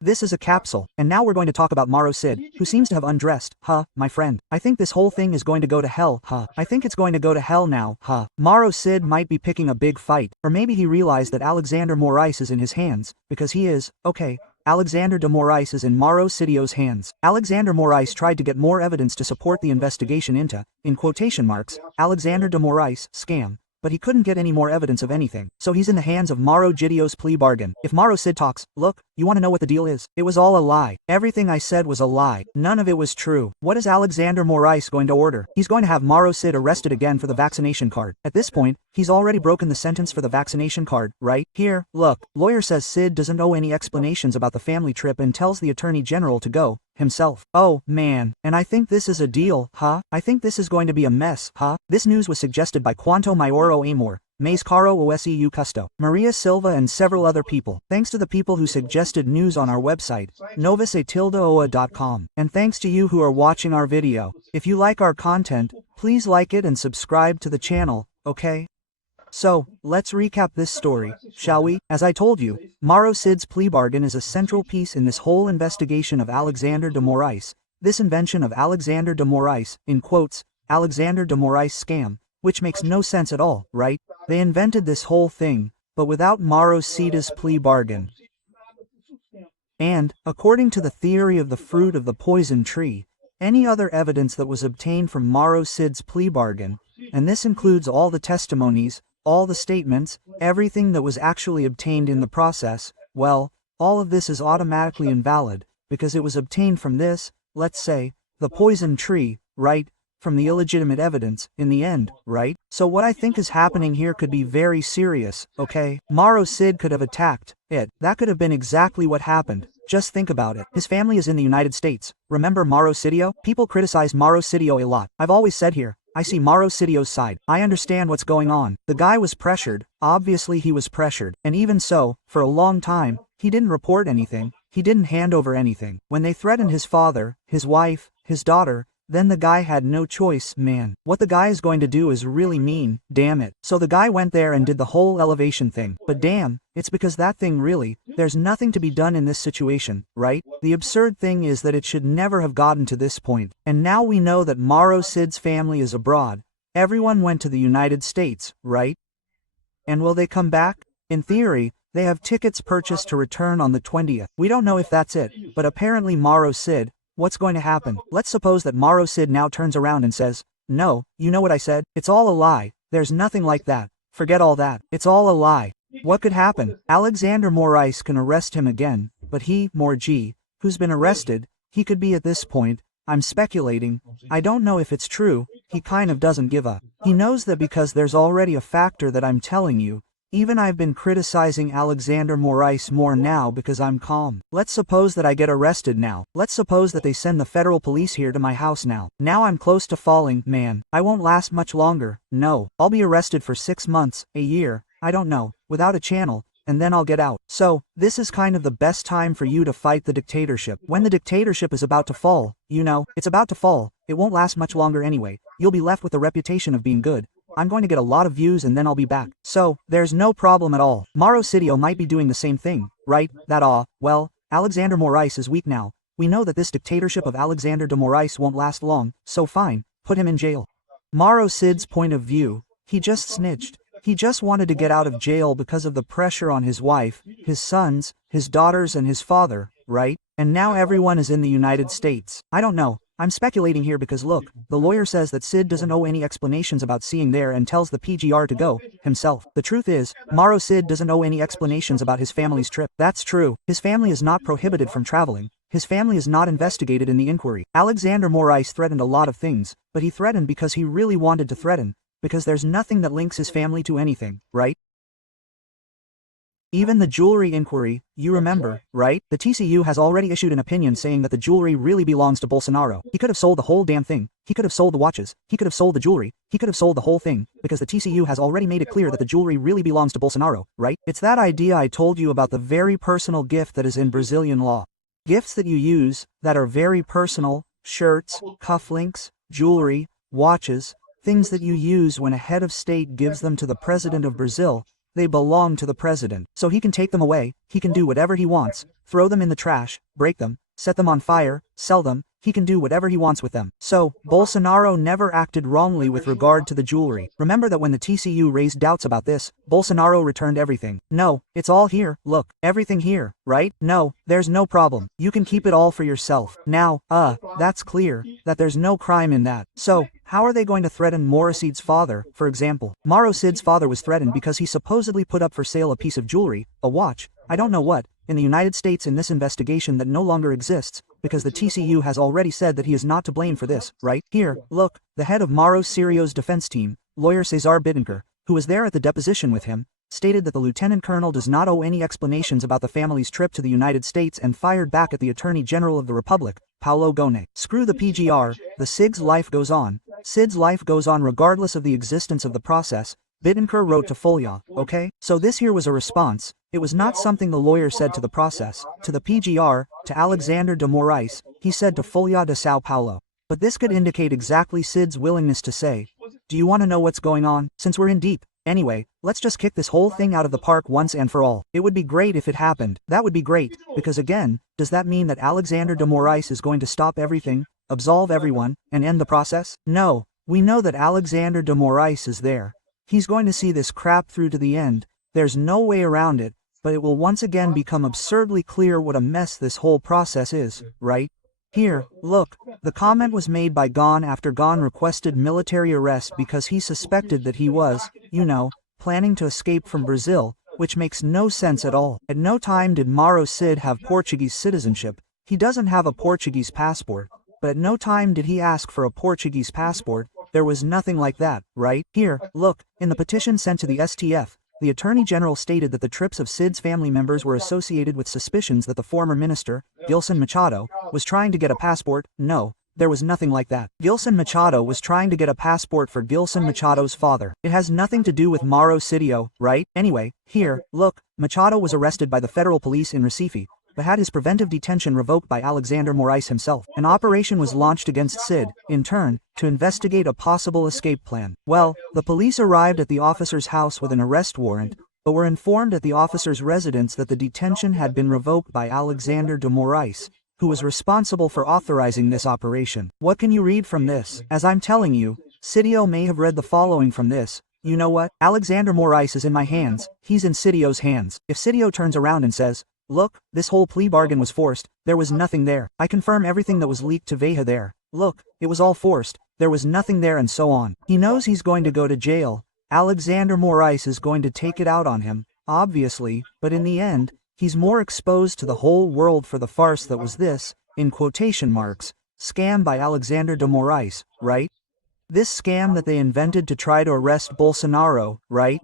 This is a capsule, and now we're going to talk about MAURO CID, who seems to have undressed, my friend. I think this whole thing is going to go to hell, I think it's going to go to hell now, MAURO CID might be picking a big fight, or maybe he realized that Alexander Moraes is in his hands, because he is, okay. Alexander de Moraes is in MAURO CID's hands. Alexander Moraes tried to get more evidence to support the investigation into, in quotation marks, Alexander de Moraes scam. But he couldn't get any more evidence of anything, so he's in the hands of MAURO CID's plea bargain. If MAURO CID talks, look, you want to know what the deal is? It was all a lie. Everything I said was a lie. None of it was true. What is Alexander Moraes going to order? He's going to have MAURO CID arrested again for the vaccination card. At this point, he's already broken the sentence for the vaccination card, right? Here, look, lawyer says Cid doesn't owe any explanations about the family trip and tells the Attorney General to go himself. Oh, man. And I think this is a deal, I think this is going to be a mess, This news was suggested by Quanto Mauro Amor, Mais Caro Osu Custo, Maria Silva and several other people. Thanks to the people who suggested news on our website, novasetildaoa.com. And thanks to you who are watching our video. If you like our content, please like it and subscribe to the channel, okay? So, let's recap this story, shall we? As I told you, MAURO CID's plea bargain is a central piece in this whole investigation of Alexander de Moraes. This invention of Alexander de Moraes, in quotes, Alexander de Moraes scam, which makes no sense at all, right? They invented this whole thing, but without MAURO CID's plea bargain. And, according to the theory of the fruit of the poison tree, any other evidence that was obtained from MAURO CID's plea bargain, and this includes all the testimonies, all the statements, everything that was actually obtained in the process, well, all of this is automatically invalid, because it was obtained from this, let's say, the poison tree, right? From the illegitimate evidence, in the end, right? So what I think is happening here could be very serious, okay? MAURO CID could have attacked it. That could have been exactly what happened. Just think about it. His family is in the United States. Remember MAURO CID? People criticize MAURO CID a lot. I've always said here, I see MAURO CID's side. I understand what's going on. The guy was pressured. Obviously he was pressured. And even so, for a long time, he didn't report anything. He didn't hand over anything. When they threatened his father, his wife, his daughter, then the guy had no choice, man. What the guy is going to do is really mean, damn it. So the guy went there and did the whole elevation thing. But damn, it's because that thing really, there's nothing to be done in this situation, right? The absurd thing is that it should never have gotten to this point. And now we know that MAURO CID's family is abroad. Everyone went to the United States, right? And will they come back? In theory, they have tickets purchased to return on the 20th. We don't know if that's it, but apparently MAURO CID. What's going to happen? Let's suppose that MAURO CID now turns around and says, no, you know what I said? It's all a lie. There's nothing like that. Forget all that. It's all a lie. What could happen? Alexander Moraes can arrest him again, but he, Morgi, who's been arrested, he could be at this point, I'm speculating, I don't know if it's true, he kind of doesn't give a. He knows that because there's already a factor that I'm telling you. Even I've been criticizing Alexander Moraes more now because I'm calm. Let's suppose that I get arrested now. Let's suppose that they send the federal police here to my house now. Now I'm close to falling, man. I won't last much longer. No. I'll be arrested for 6 months, a year, I don't know, without a channel, and then I'll get out. So, this is kind of the best time for you to fight the dictatorship. When the dictatorship is about to fall, you know, it's about to fall, it won't last much longer anyway. You'll be left with the reputation of being good. I'm going to get a lot of views and then I'll be back. So, there's no problem at all. MAURO CID might be doing the same thing, right? Well, Alexander Moraes is weak now. We know that this dictatorship of Alexander de Moraes won't last long, so fine, put him in jail. MAURO CID's point of view, he just snitched. He just wanted to get out of jail because of the pressure on his wife, his sons, his daughters and his father, right? And now everyone is in the United States. I don't know. I'm speculating here because look, the lawyer says that Cid doesn't owe any explanations about seeing there and tells the PGR to go himself. The truth is, MAURO CID doesn't owe any explanations about his family's trip. That's true. His family is not prohibited from traveling. His family is not investigated in the inquiry. Alexander Moraes threatened a lot of things, but he threatened because he really wanted to threaten, because there's nothing that links his family to anything, right? Even the jewelry inquiry, you remember, right? The TCU has already issued an opinion saying that the jewelry really belongs to Bolsonaro. He could have sold the whole damn thing. He could have sold the watches. He could have sold the jewelry. He could have sold the whole thing, because the TCU has already made it clear that the jewelry really belongs to Bolsonaro, right? It's that idea I told you about, the very personal gift that is in Brazilian law. Gifts that you use, that are very personal, shirts, cufflinks, jewelry, watches, things that you use when a head of state gives them to the president of Brazil. They belong to the president. So he can take them away, he can do whatever he wants, throw them in the trash, break them, set them on fire, sell them, he can do whatever he wants with them. So, Bolsonaro never acted wrongly with regard to the jewelry. Remember that when the TCU raised doubts about this, Bolsonaro returned everything. No, it's all here, look, everything here, right? No, there's no problem. You can keep it all for yourself. Now, that's clear, that there's no crime in that. So, how are they going to threaten MAURO CID's father, for example? MAURO CID's father was threatened because he supposedly put up for sale a piece of jewelry, a watch, I don't know what, in the United States in this investigation that no longer exists, because the TCU has already said that he is not to blame for this, right? Here, look, the head of Mauro Cirio's defense team, lawyer Cesar Bittencourt, who was there at the deposition with him, stated that the lieutenant colonel does not owe any explanations about the family's trip to the United States and fired back at the Attorney General of the Republic, Paulo Gone. Screw the PGR, the SIG's life goes on. SID's life goes on regardless of the existence of the process, Bittencourt wrote to Folha, okay? So this here was a response. It was not something the lawyer said to the process, to the PGR, to Alexander de Moraes, he said to Folha de Sao Paulo. But this could indicate exactly Sid's willingness to say, do you want to know what's going on? Since we're in deep. Anyway, let's just kick this whole thing out of the park once and for all. It would be great if it happened. That would be great, because again, does that mean that Alexander de Moraes is going to stop everything, absolve everyone, and end the process? No, we know that Alexander de Moraes is there. He's going to see this crap through to the end. There's no way around it, but it will once again become absurdly clear what a mess this whole process is, right? Here, look, the comment was made by Gone after Gone requested military arrest because he suspected that he was, you know, planning to escape from Brazil, which makes no sense at all. At no time did MAURO CID have Portuguese citizenship. He doesn't have a Portuguese passport, but at no time did he ask for a Portuguese passport. There was nothing like that, right? Here, look, in the petition sent to the STF, the Attorney General stated that the trips of Sid's family members were associated with suspicions that the former minister, Gilson Machado, was trying to get a passport. No, there was nothing like that. Gilson Machado was trying to get a passport for Gilson Machado's father. It has nothing to do with MAURO CID, right? Anyway, here, look, Machado was arrested by the federal police in Recife, but had his preventive detention revoked by Alexander Moraes himself. An operation was launched against Cid, in turn, to investigate a possible escape plan. Well, the police arrived at the officer's house with an arrest warrant, but were informed at the officer's residence that the detention had been revoked by Alexander de Moraes, who was responsible for authorizing this operation. What can you read from this? As I'm telling you, Cidio may have read the following from this. You know what? Alexander Moraes is in my hands, he's in Cidio's hands. If Cidio turns around and says, look, this whole plea bargain was forced, there was nothing there. I confirm everything that was leaked to Veja there. Look, it was all forced, there was nothing there and so on. He knows he's going to go to jail. Alexander Moraes is going to take it out on him, obviously, but in the end, he's more exposed to the whole world for the farce that was this, in quotation marks, scam by Alexander de Moraes, right? This scam that they invented to try to arrest Bolsonaro, right?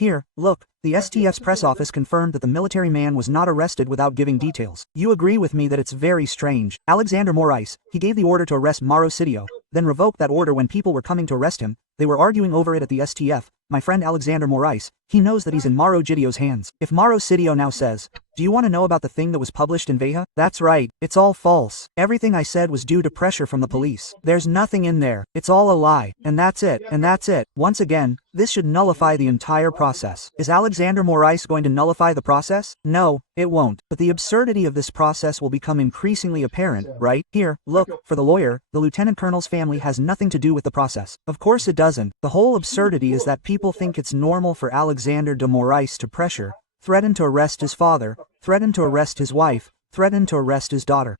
Here, look, the STF's press office confirmed that the military man was not arrested without giving details. You agree with me that it's very strange. Alexander Moraes, he gave the order to arrest MAURO CID, then revoked that order when people were coming to arrest him. They were arguing over it at the STF. My friend Alexander Moraes, he knows that he's in MAURO CID's hands. If MAURO CID now says, do you want to know about the thing that was published in Veja? That's right, it's all false. Everything I said was due to pressure from the police. There's nothing in there. It's all a lie. And that's it. And that's it. Once again, this should nullify the entire process. Is Alexander Moraes going to nullify the process? No, it won't. But the absurdity of this process will become increasingly apparent, right? Here, look, for the lawyer, the lieutenant colonel's family has nothing to do with the process. Of course it doesn't. The whole absurdity is that people think it's normal for Alexander de Moraes to pressure, threaten to arrest his father, threaten to arrest his wife, threaten to arrest his daughter.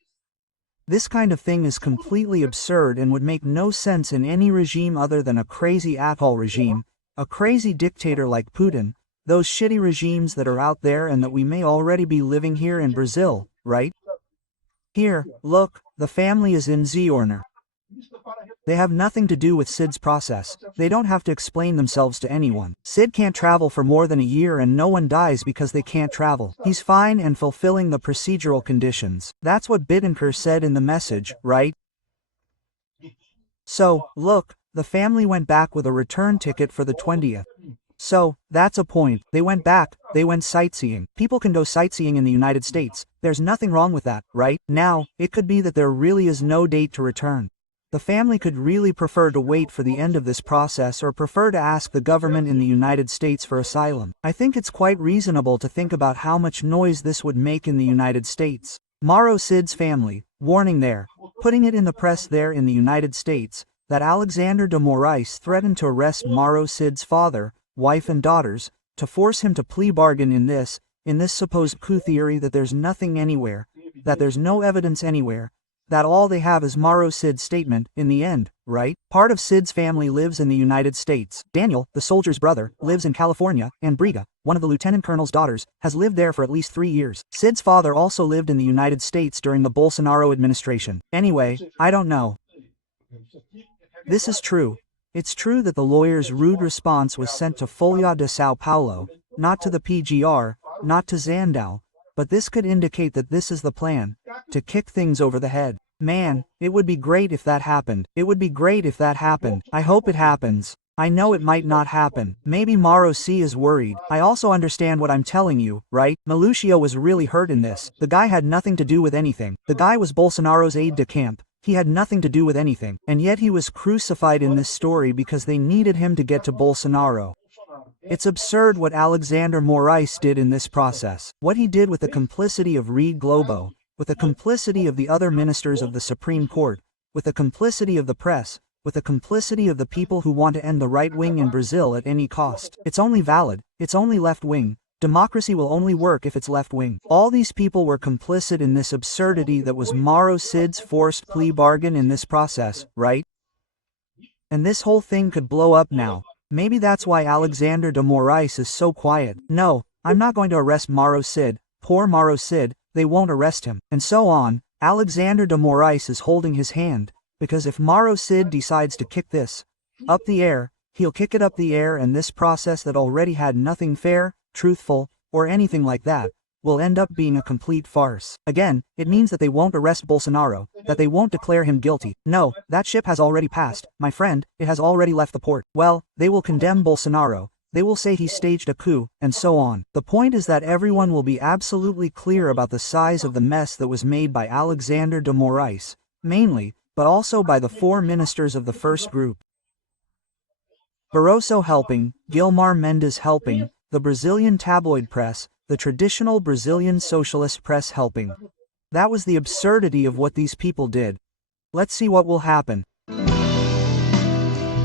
This kind of thing is completely absurd and would make no sense in any regime other than a crazy atoll regime, a crazy dictator like Putin, those shitty regimes that are out there and that we may already be living here in Brazil, right? Here, look, the family is in Zorner. They have nothing to do with Sid's process. They don't have to explain themselves to anyone. Sid can't travel for more than a year and no one dies because they can't travel. He's fine and fulfilling the procedural conditions. That's what Bittencourt said in the message, right? So, look, the family went back with a return ticket for the 20th. So, that's a point. They went back, they went sightseeing. People can go sightseeing in the United States. There's nothing wrong with that, right? Now, it could be that there really is no date to return. The family could really prefer to wait for the end of this process or prefer to ask the government in the United States for asylum. I think it's quite reasonable to think about how much noise this would make in the United States. Mauro Cid's family, warning there, putting it in the press there in the United States, that Alexander de Moraes threatened to arrest Mauro Cid's father, wife and daughters, to force him to plea bargain in this supposed coup theory that there's nothing anywhere, that there's no evidence anywhere, that all they have is Mauro Cid's statement, in the end, right? Part of Cid's family lives in the United States. Daniel, the soldier's brother, lives in California, and Briga, one of the lieutenant colonel's daughters, has lived there for at least 3 years. Cid's father also lived in the United States during the Bolsonaro administration. Anyway, I don't know. This is true. It's true that the lawyer's rude response was sent to Folha de São Paulo, not to the PGR, not to Zandau, but this could indicate that this is the plan, to kick things over the head. Man, it would be great if that happened. It would be great if that happened. I hope it happens. I know it might not happen. Maybe MAURO CID is worried. I also understand what I'm telling you, right? Malucio was really hurt in this. The guy had nothing to do with anything. The guy was Bolsonaro's aide-de-camp. He had nothing to do with anything. And yet he was crucified in this story because they needed him to get to Bolsonaro. It's absurd what Alexander Moraes did in this process. What he did with the complicity of Rede Globo, with the complicity of the other ministers of the Supreme Court, with the complicity of the press, with the complicity of the people who want to end the right wing in Brazil at any cost. It's only valid. It's only left wing. Democracy will only work if it's left wing. All these people were complicit in this absurdity that was Mauro Cid's forced plea bargain in this process, right? And this whole thing could blow up now. Maybe that's why Alexander de Moraes is so quiet. No, I'm not going to arrest Mauro Cid. Poor Mauro Cid, they won't arrest him. And so on. Alexander de Moraes is holding his hand, because if Mauro Cid decides to kick this up the air, he'll kick it up the air, and this process that already had nothing fair, truthful, or anything like that, will end up being a complete farce. Again, it means that they won't arrest Bolsonaro, that they won't declare him guilty. No, that ship has already passed, my friend, it has already left the port. Well, they will condemn Bolsonaro, they will say he staged a coup, and so on. The point is that everyone will be absolutely clear about the size of the mess that was made by Alexander de Moraes, mainly, but also by the 4 ministers of the first group. Barroso helping, Guilmar Mendes helping, the Brazilian tabloid press, the traditional Brazilian socialist press helping. That was the absurdity of what these people did. Let's see what will happen.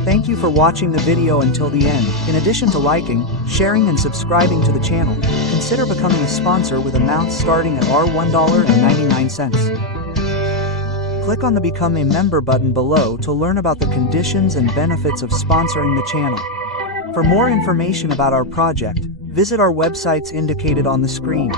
Thank you for watching the video until the end. In addition to liking, sharing and subscribing to the channel, consider becoming a sponsor with amounts starting at $1.99. Click on the Become a Member button below to learn about the conditions and benefits of sponsoring the channel. For more information about our project, visit our websites indicated on the screen.